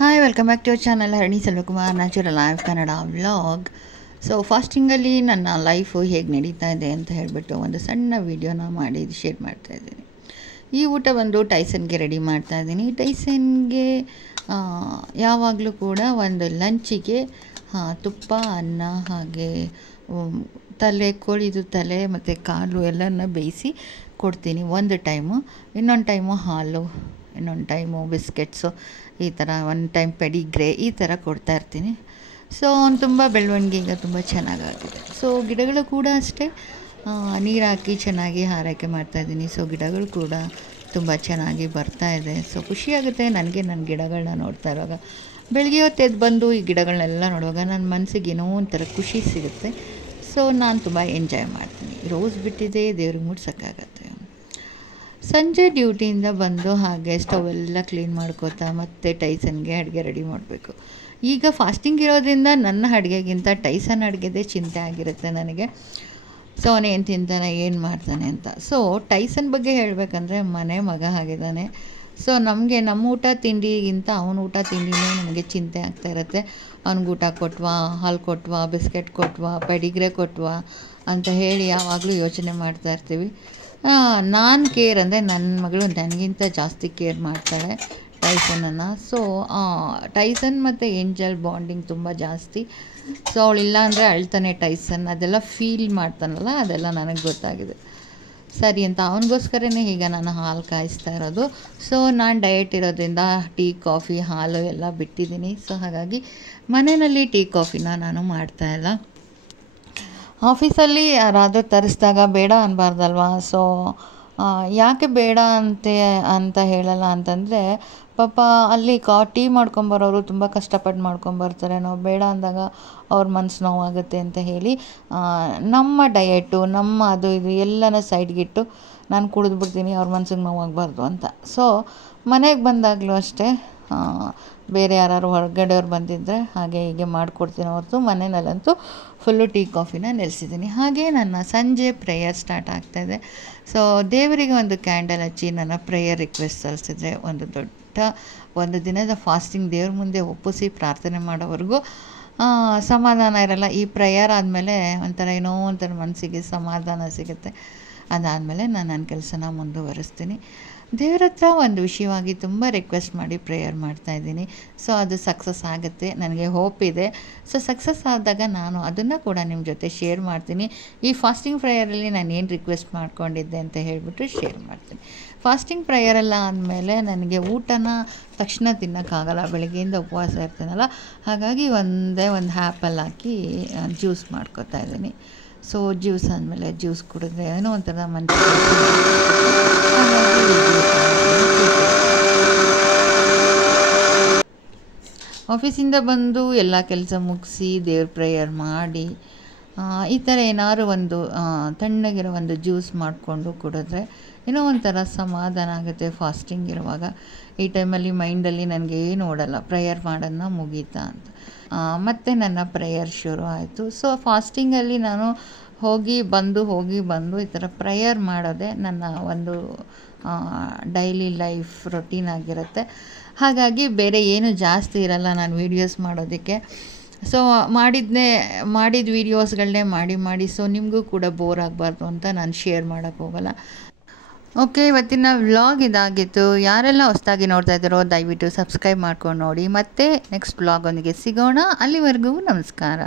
Hi welcome back to your channel Harini Selvakumar natural life Kannada vlog. So ಫಾಸ್ಟಿಂಗಲ್ಲಿ ನನ್ನ life ಹೇಗೆ ನಡೀತಾ ಇದೆ ಅಂತ ಹೇಳಿಬಿಟ್ಟು ಒಂದು ಸಣ್ಣ ವೀಡಿಯೋನ ಮಾಡಿ ಶೇರ್ ಮಾಡ್ತಾಯಿದ್ದೀನಿ. ಈ ಊಟ ಬಂದು ಟೈಸನ್ಗೆ ರೆಡಿ ಮಾಡ್ತಾಯಿದ್ದೀನಿ. ಟೈಸನ್ಗೆ ಯಾವಾಗಲೂ ಕೂಡ ಒಂದು ಲಂಚಿಗೆ ತುಪ್ಪ, ಅನ್ನ, ಹಾಗೆ ಕೋಳಿದು ತಲೆ ಮತ್ತು ಕಾಲು ಎಲ್ಲನ ಬೇಯಿಸಿ ಕೊಡ್ತೀನಿ ಒಂದು ಟೈಮು. ಇನ್ನೊಂದು ಟೈಮು ಹಾಲು, ಇನ್ನೊಂದು ಟೈಮು ಬಿಸ್ಕೆಟ್ಸು, ಈ ಥರ ಒಂದು ಟೈಮ್ ಪೆಡಿಗ್ರೆ ಈ ಥರ ಕೊಡ್ತಾಯಿರ್ತೀನಿ. ಸೊ ಅವ್ನು ತುಂಬ ಬೆಳವಣಿಗೆ ಈಗ ತುಂಬ ಚೆನ್ನಾಗಾಗಿದೆ. ಸೊ ಗಿಡಗಳು ಕೂಡ ಅಷ್ಟೇ, ನೀರು ಹಾಕಿ ಚೆನ್ನಾಗಿ ಆರೈಕೆ ಮಾಡ್ತಾಯಿದ್ದೀನಿ. ಸೊ ಗಿಡಗಳು ಕೂಡ ತುಂಬ ಚೆನ್ನಾಗಿ ಬರ್ತಾಯಿದೆ. ಸೊ ಖುಷಿಯಾಗುತ್ತೆ ನನಗೆ ನನ್ನ ಗಿಡಗಳನ್ನ ನೋಡ್ತಾ ಇರುವಾಗ. ಬೆಳಗ್ಗೆ ಹೊತ್ತು ಎದ್ದು ಬಂದು ಈ ಗಿಡಗಳನ್ನೆಲ್ಲ ನೋಡುವಾಗ ನನ್ನ ಮನಸ್ಸಿಗೆ ಏನೋ ಒಂಥರ ಖುಷಿ ಸಿಗುತ್ತೆ. ಸೊ ನಾನು ತುಂಬ ಎಂಜಾಯ್ ಮಾಡ್ತೀನಿ. ರೋಸ್ ಬಿಟ್ಟಿದೆ, ದೇವ್ರಿಗೆ ಮುಡ್ಸೋಕ್ಕಾಗತ್ತೆ. ಸಂಜೆ ಡ್ಯೂಟಿಯಿಂದ ಬಂದು ಹಾಗೆ ಸ್ಟವ್ ಎಲ್ಲ ಕ್ಲೀನ್ ಮಾಡ್ಕೋತಾ ಮತ್ತೆ ಟೈಸನ್ಗೆ ಅಡುಗೆ ರೆಡಿ ಮಾಡಬೇಕು. ಈಗ ಫಾಸ್ಟಿಂಗ್ ಇರೋದ್ರಿಂದ ನನ್ನ ಅಡುಗೆಗಿಂತ ಟೈಸನ್ ಅಡುಗೆದೇ ಚಿಂತೆ ಆಗಿರುತ್ತೆ ನನಗೆ. ಸೊ ಅವನೇನು ತಿಂತಾನೆ, ಏನು ಮಾಡ್ತಾನೆ ಅಂತ. ಸೊ ಟೈಸನ್ ಬಗ್ಗೆ ಹೇಳಬೇಕಂದ್ರೆ ಮನೆ ಮಗ ಆಗಿದ್ದಾನೆ. ಸೊ ನಮಗೆ ನಮ್ಮ ಊಟ ತಿಂಡಿಗಿಂತ ಅವನ ಊಟ ತಿಂಡಿನೇ ನಮಗೆ ಚಿಂತೆ ಆಗ್ತಾ ಇರುತ್ತೆ. ಅವ್ನಿಗೆ ಊಟ ಕೊಟ್ವಾ, ಹಾಲು ಕೊಟ್ವಾ, ಬಿಸ್ಕೆಟ್ ಕೊಟ್ವಾ, ಪೆಡಿಗ್ರೆ ಕೊಟ್ವಾ ಅಂತ ಹೇಳಿ ಯಾವಾಗಲೂ ಯೋಚನೆ ಮಾಡ್ತಾಯಿರ್ತೀವಿ. ನಾನು ಕೇರ್ ಅಂದರೆ ನನ್ನ ಮಗಳು ನನಗಿಂತ ಜಾಸ್ತಿ ಕೇರ್ ಮಾಡ್ತಾಳೆ ಟೈಸನನ್ನು. ಸೊ ಟೈಸನ್ ಮತ್ತು ಏಂಜಲ್ ಬಾಂಡಿಂಗ್ ತುಂಬ ಜಾಸ್ತಿ. ಸೊ ಅವಳಿಲ್ಲ ಅಂದರೆ ಅಳ್ತಾನೆ ಟೈಸನ್, ಅದೆಲ್ಲ ಫೀಲ್ ಮಾಡ್ತಾನಲ್ಲ, ಅದೆಲ್ಲ ನನಗೆ ಗೊತ್ತಾಗಿದೆ. ಸರಿ ಅಂತ ಅವನಿಗೋಸ್ಕರನೇ ಈಗ ನಾನು ಹಾಲು ಕಾಯಿಸ್ತಾ ಇರೋದು. ಸೊ ನಾನು ಡಯಟ್ ಇರೋದ್ರಿಂದ ಟೀ, ಕಾಫಿ, ಹಾಲು ಎಲ್ಲ ಬಿಟ್ಟಿದ್ದೀನಿ. ಸೊ ಹಾಗಾಗಿ ಮನೆಯಲ್ಲಿ ಟೀ, ಕಾಫಿನ ನಾನು ಮಾಡ್ತಾಯಿಲ್ಲ. ಆಫೀಸಲ್ಲಿ ಯಾರಾದರೂ ತರಿಸಿದಾಗ ಬೇಡ ಅನ್ನಬಾರ್ದಲ್ವಾ. ಸೊ ಯಾಕೆ ಬೇಡ ಅಂತ ಹೇಳಲ್ಲ ಅಂತಂದರೆ, ಪಾಪ ಅಲ್ಲಿ ಟೀ ಮಾಡ್ಕೊಂಬರೋರು ತುಂಬ ಕಷ್ಟಪಟ್ಟು ಮಾಡ್ಕೊಂಬರ್ತಾರೆ. ನಾವು ಬೇಡ ಅಂದಾಗ ಅವ್ರ ಮನಸ್ಸು ನೋವಾಗುತ್ತೆ ಅಂತ ಹೇಳಿ ನಮ್ಮ ಡಯೆಟು, ನಮ್ಮ ಅದು ಇದು ಎಲ್ಲನ ಸೈಡ್ಗಿಟ್ಟು ನಾನು ಕುಡಿದ್ಬಿಡ್ತೀನಿ, ಅವ್ರ ಮನ್ಸಿಗೆ ನೋವಾಗಬಾರ್ದು ಅಂತ. ಸೊ ಮನೆಗೆ ಬಂದಾಗಲೂ ಅಷ್ಟೇ, ಬೇರೆ ಯಾರು ಹೊರಗಡೆಯವ್ರು ಬಂದಿದ್ದರೆ ಹಾಗೆ ಹೀಗೆ ಮಾಡಿಕೊಡ್ತೀನಿ ಹೊರತು ಮನೆಯಲ್ಲಂತೂ ಫುಲ್ಲು ಟೀ, ಕಾಫಿನ ನಿಲ್ಲಿಸಿದ್ದೀನಿ. ಹಾಗೆ ನನ್ನ ಸಂಜೆ ಪ್ರೇಯರ್ ಸ್ಟಾರ್ಟ್ ಆಗ್ತಾಯಿದೆ. ಸೊ ದೇವರಿಗೆ ಒಂದು ಕ್ಯಾಂಡಲ್ ಹಚ್ಚಿ ನನ್ನ ಪ್ರೇಯರ್ ರಿಕ್ವೆಸ್ಟ್ ಸಲ್ಲಿಸಿದ್ರೆ ಒಂದು ದಿನದ ಫಾಸ್ಟಿಂಗ್ ದೇವ್ರ ಮುಂದೆ ಒಪ್ಪಿಸಿ ಪ್ರಾರ್ಥನೆ ಮಾಡೋವರೆಗೂ ಸಮಾಧಾನ ಇರಲ್ಲ. ಈ ಪ್ರೇಯರ್ ಆದಮೇಲೆ ಒಂಥರ ಏನೋ ಒಂಥರ ಮನಸ್ಸಿಗೆ ಸಮಾಧಾನ ಸಿಗುತ್ತೆ. ಅದಾದಮೇಲೆ ನಾನು ನನ್ನ ಕೆಲಸನ ಮುಂದುವರಿಸ್ತೀನಿ. ದೇವ್ರ ಹತ್ರ ಒಂದು ವಿಷಯವಾಗಿ ತುಂಬ ರಿಕ್ವೆಸ್ಟ್ ಮಾಡಿ ಪ್ರೇಯರ್ ಮಾಡ್ತಾಯಿದ್ದೀನಿ. ಸೊ ಅದು ಸಕ್ಸಸ್ ಆಗುತ್ತೆ, ನನಗೆ ಹೋಪ್ ಇದೆ. ಸೊ ಸಕ್ಸಸ್ ಆದಾಗ ನಾನು ಅದನ್ನು ಕೂಡ ನಿಮ್ಮ ಜೊತೆ ಶೇರ್ ಮಾಡ್ತೀನಿ. ಈ ಫಾಸ್ಟಿಂಗ್ ಪ್ರೇಯರಲ್ಲಿ ನಾನು ಏನು ರಿಕ್ವೆಸ್ಟ್ ಮಾಡ್ಕೊಂಡಿದ್ದೆ ಅಂತ ಹೇಳಿಬಿಟ್ಟು ಶೇರ್ ಮಾಡ್ತೀನಿ. ಫಾಸ್ಟಿಂಗ್ ಪ್ರೇಯರೆಲ್ಲ ಆದಮೇಲೆ ನನಗೆ ಊಟನ ತಕ್ಷಣ ತಿನ್ನೋಕ್ಕಾಗಲ್ಲ, ಬೆಳಗ್ಗೆಯಿಂದ ಉಪವಾಸ ಇರ್ತೀನಲ್ಲ. ಹಾಗಾಗಿ ಒಂದು ಆ್ಯಪಲ್ ಹಾಕಿ ಜ್ಯೂಸ್ ಮಾಡ್ಕೊತಾ ಇದ್ದೀನಿ. ಸೊ ಜ್ಯೂಸ್ ಆದಮೇಲೆ ಜ್ಯೂಸ್ ಕುಡಿದ್ರೆ ಏನೋ ಒಂಥರ ಆಫೀಸಿಂದ ಬಂದು ಎಲ್ಲ ಕೆಲಸ ಮುಗಿಸಿ ದೇವ್ರ ಪ್ರೇಯರ್ ಮಾಡಿ ಈ ಥರ ಏನಾದ್ರು ಒಂದು ತಣ್ಣಗಿರೋ ಒಂದು ಜ್ಯೂಸ್ ಮಾಡಿಕೊಂಡು ಕುಡಿದ್ರೆ ಏನೋ ಒಂಥರ ಸಮಾಧಾನ ಆಗುತ್ತೆ ಫಾಸ್ಟಿಂಗ್ ಇರುವಾಗ. ಈ ಟೈಮಲ್ಲಿ ಮೈಂಡಲ್ಲಿ ನನಗೆ ಏನು ಓಡಲ್ಲ, ಪ್ರೇಯರ್ ಮಾಡೋಣ ಮುಗೀತಾ ಅಂತ. ಮತ್ತು ನನ್ನ ಪ್ರೇಯರ್ ಶುರು ಆಯಿತು. ಸೊ ಫಾಸ್ಟಿಂಗಲ್ಲಿ ನಾನು ಹೋಗಿ ಬಂದು ಈ ಥರ ಪ್ರೇಯರ್ ಮಾಡೋದೇ ನನ್ನ ಒಂದು ಡೈಲಿ ಲೈಫ್ ರೊಟೀನ್ ಆಗಿರುತ್ತೆ. ಹಾಗಾಗಿ ಬೇರೆ ಏನು ಜಾಸ್ತಿ ಇರಲ್ಲ ನಾನು ವೀಡಿಯೋಸ್ ಮಾಡೋದಕ್ಕೆ. ಸೊ ಮಾಡಿದ ವೀಡಿಯೋಸ್ಗಳನ್ನೇ ಮಾಡಿ ಸೊ ನಿಮಗೂ ಕೂಡ ಬೋರ್ ಆಗಬಾರ್ದು ಅಂತ ನಾನು ಶೇರ್ ಮಾಡೋಕ್ಕೆ ಹೋಗಲ್ಲ. ಓಕೆ, ಇವತ್ತಿನ ವ್ಲಾಗ್ ಇದಾಗಿತ್ತು. ಯಾರೆಲ್ಲ ಹೊಸದಾಗಿ ನೋಡ್ತಾ ಇದ್ದಾರೋ ದಯವಿಟ್ಟು ಸಬ್ಸ್ಕ್ರೈಬ್ ಮಾಡ್ಕೊಂಡು ನೋಡಿ. ಮತ್ತೆ ನೆಕ್ಸ್ಟ್ ವ್ಲಾಗ್ ಒಂದಿಗೆ ಸಿಗೋಣ. ಅಲ್ಲಿವರೆಗೂ ನಮಸ್ಕಾರ.